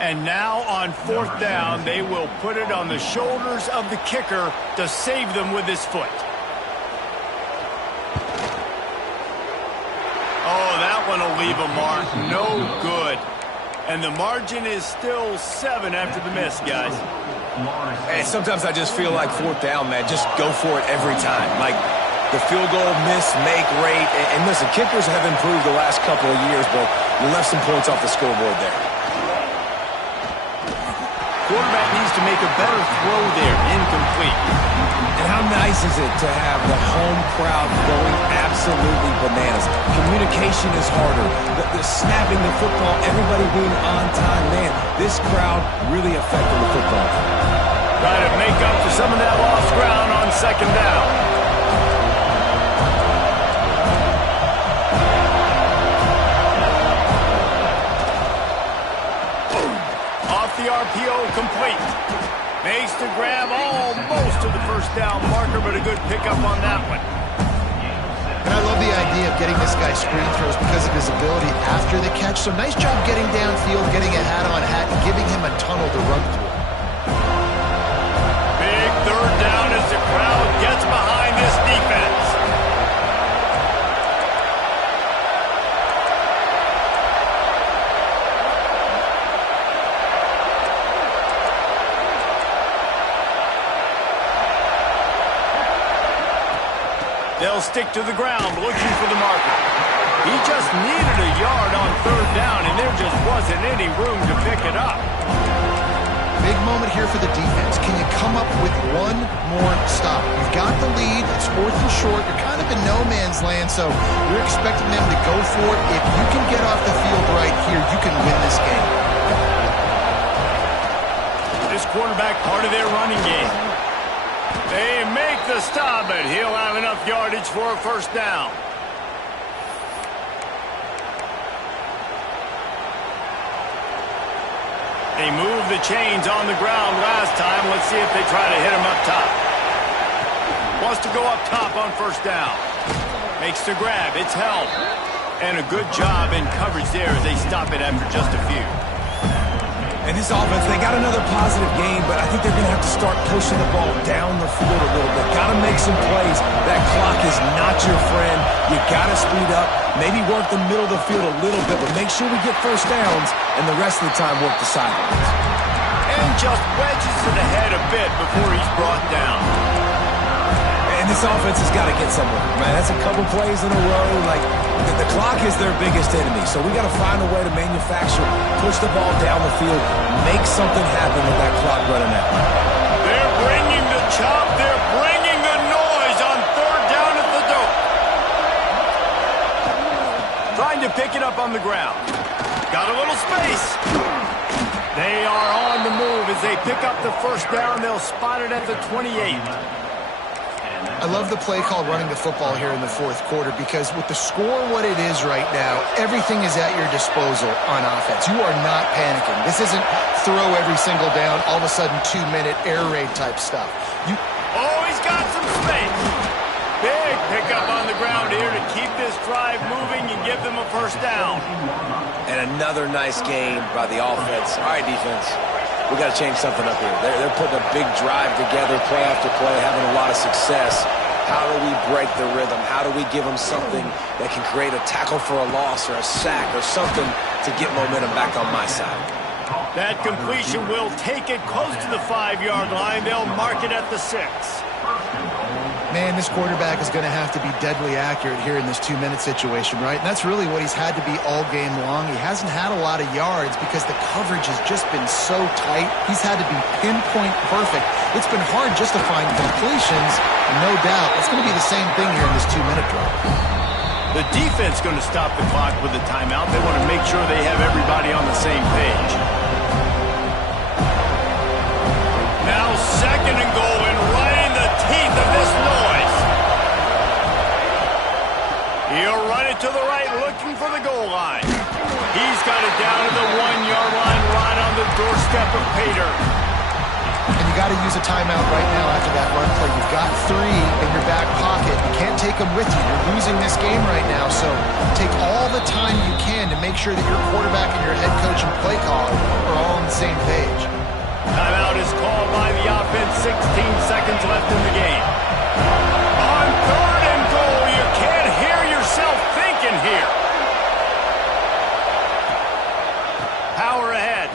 And now on fourth down, they will put it on the shoulders of the kicker to save them with his foot. Oh, that one will leave a mark. No good. And the margin is still 7 after the miss, guys. And sometimes I just feel like fourth down, man. Just go for it every time. Like the field goal miss, make rate. And listen, kickers have improved the last couple of years, but you left some points off the scoreboard there. Quarterback needs to make a better throw there. Incomplete. And how nice is it to have the home crowd going absolutely bananas? Communication is harder. The snapping the football, everybody being on time. Man, this crowd really affecting the football. Trying to make up for some of that lost ground on second down. The RPO complete. Makes the grab almost to the first down marker, but a good pickup on that one. And I love the idea of getting this guy screen throws because of his ability after the catch. So nice job getting downfield, getting a hat-on-hat, and giving him a tunnel to run through. Big third down as the crowd gets behind this defense. They'll stick to the ground, looking for the marker. He just needed a yard on third down, and there just wasn't any room to pick it up. Big moment here for the defense. Can you come up with one more stop? You've got the lead. It's fourth and short. You're kind of in no man's land, so you're expecting them to go for it. If you can get off the field right here, you can win this game. This quarterback, part of their running game. They make the stop, but he'll have enough yardage for a first down. They moved the chains on the ground last time. Let's see if they try to hit him up top. Wants to go up top on first down. Makes the grab. It's held. And a good job in coverage there as they stop it after just a few. And this offense, they got another positive game, but I think they're going to have to start pushing the ball down the field a little bit. Got to make some plays. That clock is not your friend. You got to speed up. Maybe work the middle of the field a little bit, but make sure we get first downs, and the rest of the time work the sidelines. And just wedges it ahead a bit before he's brought down. And this offense has got to get somewhere, man. That's a couple plays in a row. Like, the clock is their biggest enemy, so we got to find a way to manufacture, push the ball down the field, make something happen with that clock running out. They're bringing the chop. They're bringing the noise on third down at the dope. Trying to pick it up on the ground. Got a little space. They are on the move as they pick up the first down. They'll spot it at the 28. I love the play call running the football here in the fourth quarter because with the score what it is right now, everything is at your disposal on offense. You are not panicking. This isn't throw every single down, all of a sudden 2-minute air raid type stuff. Oh, he's got some space. Big pickup on the ground here to keep this drive moving and give them a first down. And another nice game by the offense. All right, defense. We got to change something up here. They're putting a big drive together, play after play, having a lot of success. How do we break the rhythm? How do we give them something that can create a tackle for a loss or a sack or something to get momentum back on my side? That completion will take it close to the 5-yard line. They'll mark it at the 6. Man, this quarterback is going to have to be deadly accurate here in this 2-minute situation, right? And that's really what he's had to be all game long. He hasn't had a lot of yards because the coverage has just been so tight. He's had to be pinpoint perfect. It's been hard just to find completions, no doubt. It's going to be the same thing here in this 2-minute drive. The defense going to stop the clock with a timeout. They want to make sure they have everybody on the same page. Now 2nd and goal, and right in the teeth of this noise. He'll run it to the right, looking for the goal line. He's got it down to the 1-yard line, right on the doorstep of Pater. And you got to use a timeout right now after that run play. You've got 3 in your back pocket. You can't take them with you. You're losing this game right now, so take all the time you can to make sure that your quarterback and your head coach and play caller are all on the same page. Timeout is called by the offense. 16 seconds left in the game. On 3rd and goal, you can't hear yourself thinking here. Power ahead.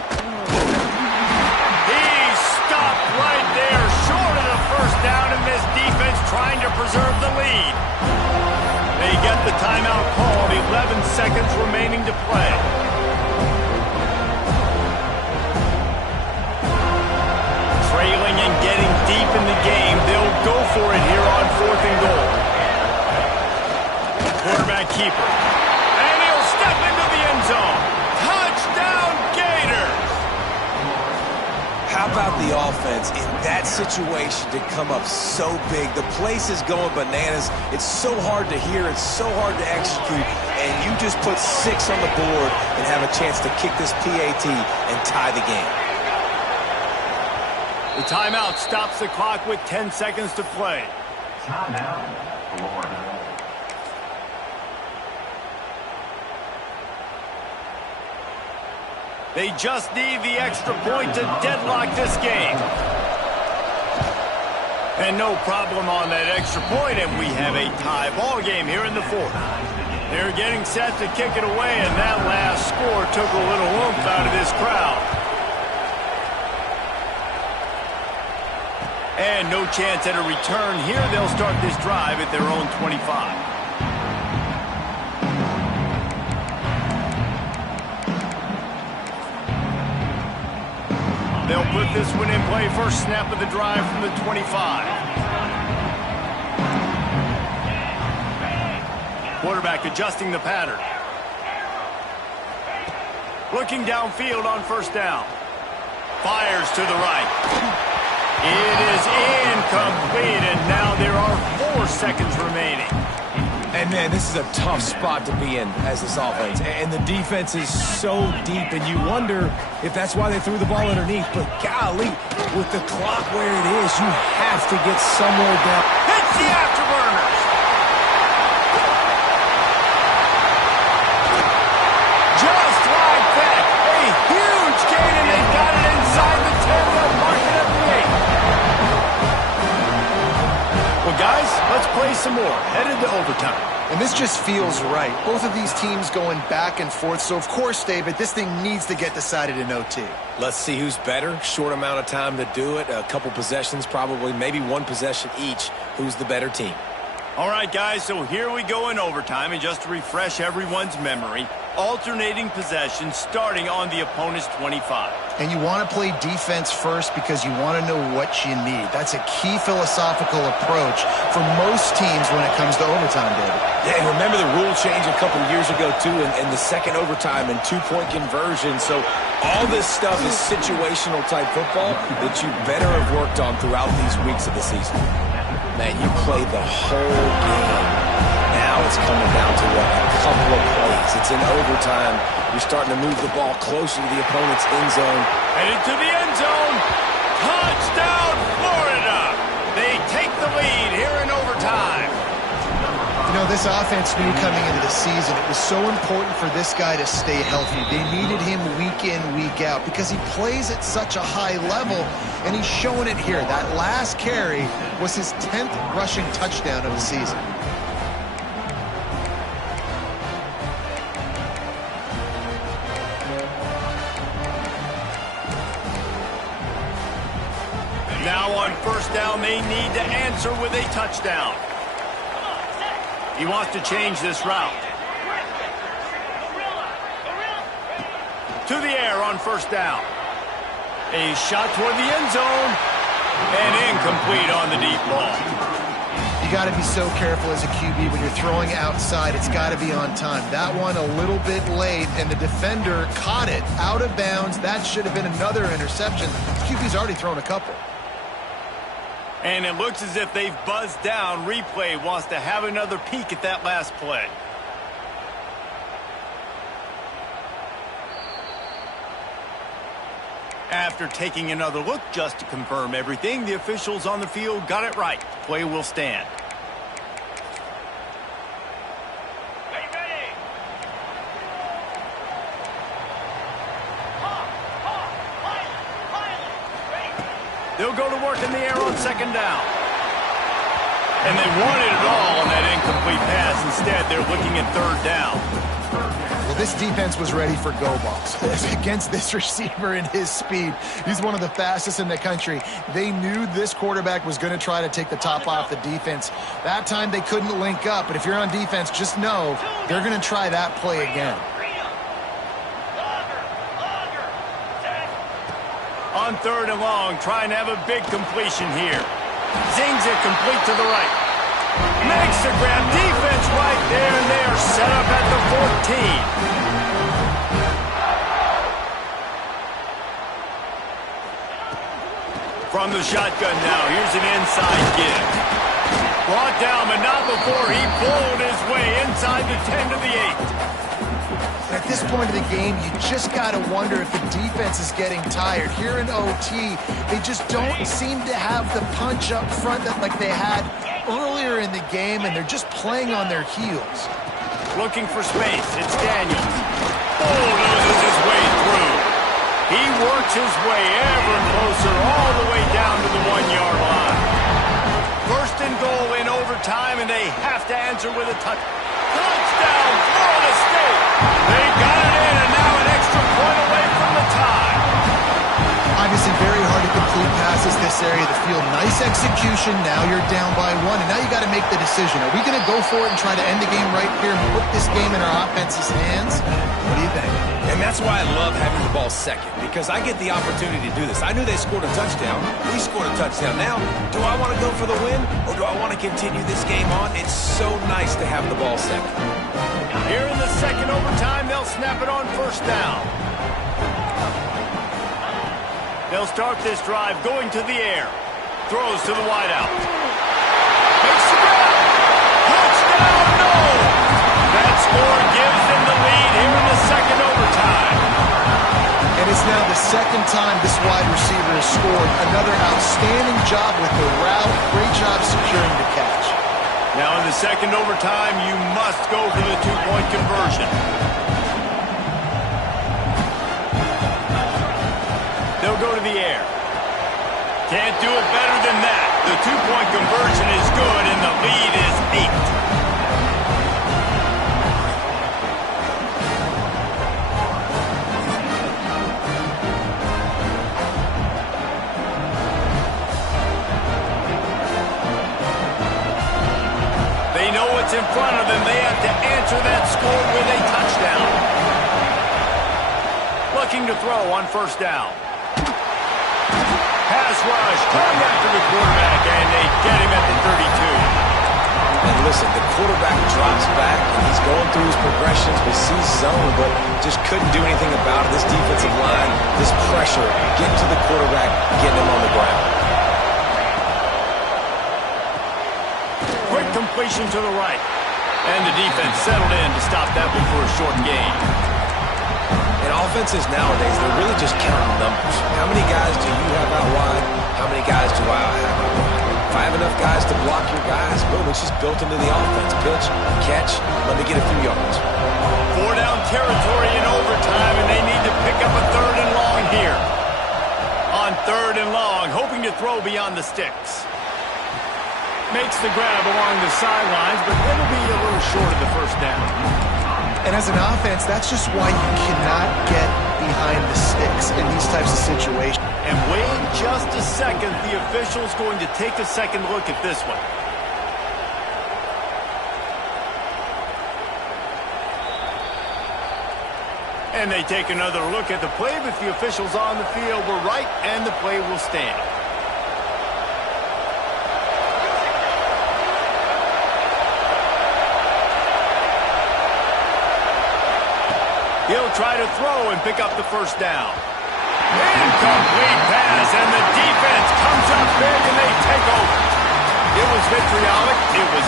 He's stopped right there, short of the first down, and this defense trying to preserve the lead. They get the timeout called. 11 seconds remaining to play. Trailing and getting deep in the game. They'll go for it here on 4th and goal. Quarterback keeper. And he'll step into the end zone. Touchdown, Gators! How about the offense in that situation to come up so big? The place is going bananas. It's so hard to hear. It's so hard to execute. And you just put 6 on the board and have a chance to kick this PAT and tie the game. The timeout stops the clock with 10 seconds to play. Timeout, Florida. They just need the extra point to deadlock this game. And no problem on that extra point, and we have a tie ball game here in the 4th. They're getting set to kick it away, and that last score took a little oomph out of this crowd. And no chance at a return here. They'll start this drive at their own 25. They'll put this one in play. First snap of the drive from the 25. Quarterback adjusting the pattern. Looking downfield on first down. Fires to the right. It is incomplete, and now there are 4 seconds remaining. And, man, this is a tough spot to be in as this offense. And the defense is so deep, and you wonder if that's why they threw the ball underneath. But, golly, with the clock where it is, you have to get somewhere down. Hits the afterburners. Just like that. A huge gain, and they got it inside the 10. They'll mark it at the 8. Well, guys, let's play some more. Headed to overtime. And this just feels right. Both of these teams going back and forth. So, of course, David, this thing needs to get decided in OT. Let's see who's better. Short amount of time to do it. A couple possessions, probably maybe 1 possession each. Who's the better team? All right, guys, so here we go in overtime. And just to refresh everyone's memory, alternating possessions starting on the opponent's 25. And you want to play defense first because you want to know what you need. That's a key philosophical approach for most teams when it comes to overtime, David. Yeah, and remember the rule change a couple years ago, too, in the second overtime and 2-point conversion. So all this stuff is situational type football that you better have worked on throughout these weeks of the season. Man, you played the whole game. Now it's coming down to what? A couple of plays. It's in overtime. You're starting to move the ball closer to the opponent's end zone. Headed to the end zone. Touchdown, Florida! They take the lead here in overtime. You know, this offense knew coming into the season it was so important for this guy to stay healthy. They needed him week in, week out because he plays at such a high level, and he's showing it here. That last carry was his 10th rushing touchdown of the season. Now on first down, they need to answer with a touchdown. He wants to change this route. To the air on first down. A shot toward the end zone. And incomplete on the deep ball. You got to be so careful as a QB when you're throwing outside. It's got to be on time. That one a little bit late, and the defender caught it out of bounds. That should have been another interception. QB's already thrown a couple. And it looks as if they've buzzed down. Replay wants to have another peek at that last play. After taking another look just to confirm everything, the officials on the field got it right. Play will stand. They'll go to work in the air on second down. And they wanted it all on that incomplete pass. Instead, they're looking at third down. Well, this defense was ready for go balls. Against this receiver and his speed, he's one of the fastest in the country. They knew this quarterback was going to try to take the top off the defense. That time they couldn't link up, but if you're on defense, just know they're going to try that play again. On third and long, trying to have a big completion here. Zings it complete to the right. Makes the grab. Defense right there, and they are set up at the 14. From the shotgun now, here's an inside give. Brought down, but not before he pulled his way inside the 10 to the 8. At this point of the game, you just got to wonder if the defense is getting tired. Here in OT, they just don't seem to have the punch up front that like they had earlier in the game, and they're just playing on their heels. Looking for space. It's Daniels. Bulldozes his way through. He works his way ever closer all the way down to the 1-yard line. First and goal in overtime, and they have to answer with a touchdown, Florida State. They got it in, and now an extra point away from the tie. Obviously very hard to complete passes this area of the field. Nice execution. Now you're down by 1, and now you got to make the decision. Are we going to go for it and try to end the game right here and put this game in our offense's hands? What do you think? And that's why I love having the ball second, because I get the opportunity to do this. I knew they scored a touchdown. We scored a touchdown. Now, do I want to go for the win, or do I want to continue this game on? It's so nice to have the ball second. Here in the second overtime, they'll snap it on first down. They'll start this drive going to the air. Throws to the wideout. Makes the grab. Touchdown, no! That score gives them the lead here in the second overtime. And it's now the second time this wide receiver has scored. Another outstanding job with the route. Great job securing the catch. Now in the second overtime, you must go for the two-point conversion. They'll go to the air. Can't do it better than that. The two-point conversion is good, and the lead is 8. They know what's in front of them. They have to answer that score with a touchdown. Looking to throw on first down. Pass rush, going after the quarterback, and they get him at the 32. And listen, the quarterback drops back, and he's going through his progressions. We see zone, but just couldn't do anything about it. This defensive line, this pressure, getting to the quarterback, getting him on the ground. completion to the right. And the defense settled in to stop that one for a short gain. And offenses nowadays, they're really just counting numbers. How many guys do you have out wide? How many guys do I have out wide? If I have enough guys to block your guys, boom, it's just built into the offense. Pitch, catch, let me get a few yards. 4 down territory in overtime, and they need to pick up a 3rd and long here. On 3rd and long, hoping to throw beyond the sticks. Makes the grab along the sidelines, but it'll be a little short of the first down. And as an offense, that's just why you cannot get behind the sticks in these types of situations. And wait just a second. The official's going to take a second look at this one. And they take another look at the play, but the officials on the field were right, and the play will stand. He'll try to throw and pick up the first down. Incomplete pass, and the defense comes up big, and they take over. It was vitriolic. It was